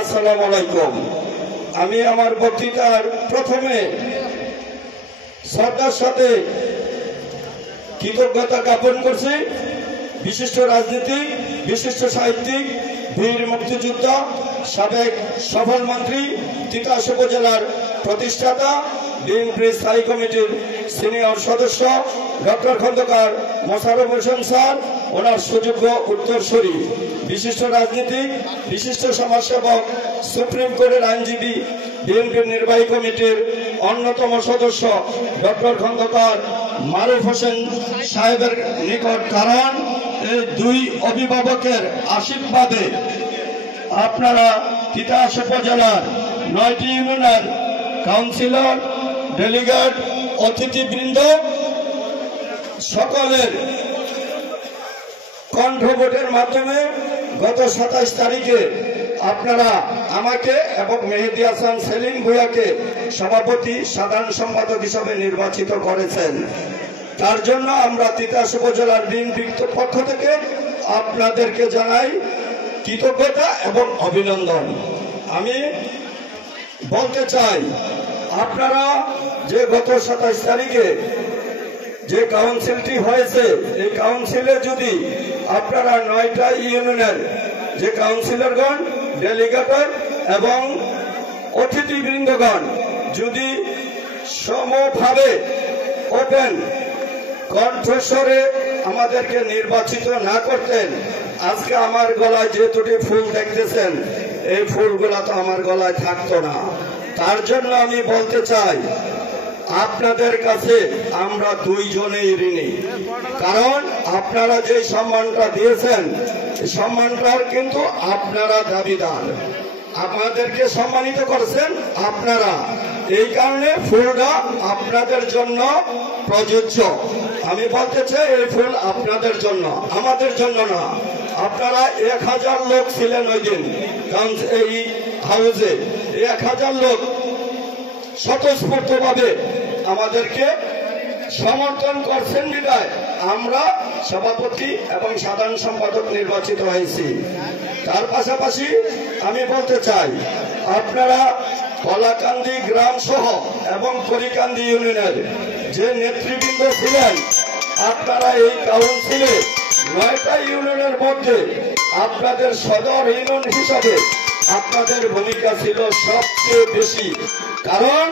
আসসালামু আলাইকুম। আমি আমার বক্তৃতার প্রথমে শ্রদ্ধার সাথে কৃতজ্ঞতা জ্ঞাপন করছি বিশিষ্ট রাজনীতিক, বিশিষ্ট সাহিত্যিক, বীর মুক্তিযোদ্ধা, সাবেক সফল মন্ত্রী, তিতাস উপজেলার প্রতিষ্ঠাতা, বিএনপি স্থায়ী কমিটির সিনিয়র সদস্য ডক্টর খন্দকার মোশাররফ হোসেন স্যার, ওনার সুযোগ্য উত্তরসূরি, বিশিষ্ট রাজনীতিক, বিশিষ্ট সমাজসেবক, সুপ্রিম কোর্টের আইনজীবী, বিএনপির নির্বাহী কমিটির অন্যতম সদস্য ডক্টর খন্দকার মারুফ হোসেন সাহেবের নিকট, কারণ এই দুই অভিভাবকের আশীর্বাদে আপনারা তিতাস উপজেলার 9টি ইউনিয়নের কাউন্সিলর, ডেলিগেট, অতিথিবৃন্দ সকলের কণ্ঠভোটের মাধ্যমে গত 27 তারিখে আপনারা আমাকে এবং মেহেদী হাসান সেলিম ভূঁইয়াকে সভাপতি, সাধারণ সম্পাদক হিসাবে নির্বাচিত করেছেন। তার জন্য আমরা তিতাস উপজেলার বিএনপির পক্ষ থেকে আপনাদেরকে জানাই কৃতজ্ঞতা এবং অভিনন্দন। আমি বলতে চাই, আপনারা যে গত 27 তারিখে যে কাউন্সিলটি হয়েছে, এই কাউন্সিলে যদি আপনারা 9টা ইউনিয়নের যে কাউন্সিলরগণ, ডেলিগেটর এবং অতিথিবৃন্দগণ যদি সমভাবে ওপেন কণ্ঠস্বরে আমাদেরকে নির্বাচিত না করতেন, আজকে আমার গলায় যে দুটি ফুল দেখতেছেন, এই ফুলগুলা তো আমার গলায় থাকতো না। তার জন্য আমি বলতে চাই, আপনাদের কাছে আমরা দুইজনেই ঋণী, কারণ আপনারা যে সম্মানটা দিয়েছেন, সম্মানটার কিন্তু আপনারা দাবিদার। আমাদেরকে সম্মানিত করেছেন আপনারা, এই কারণে ফুলটা আপনাদের জন্য প্রযোজ্য। আমি বলতে চাই, এই ফুল আপনাদের জন্য, আমাদের জন্য না। আপনারা 1000 লোক ছিলেন ওই দিন এই হাউসে, 1000 লোক স্বতঃস্ফূর্তভাবে আমাদেরকে সমর্থন করছেন বিধায় আমরা সভাপতি এবং সাধারণ সম্পাদক নির্বাচিত হয়েছি। তার পাশাপাশি আমি বলতে চাই, আপনারা কলাকান্দি গ্রাম সহ এবং করিকান্দি ইউনিয়নের যে নেতৃবৃন্দ ছিলেন, আপনারা এই কাউন্সিলে 9টা ইউনিয়নের মধ্যে আপনাদের সদর ইউনিয়ন হিসাবে আপনাদের ভূমিকা ছিল সবচেয়ে বেশি, কারণ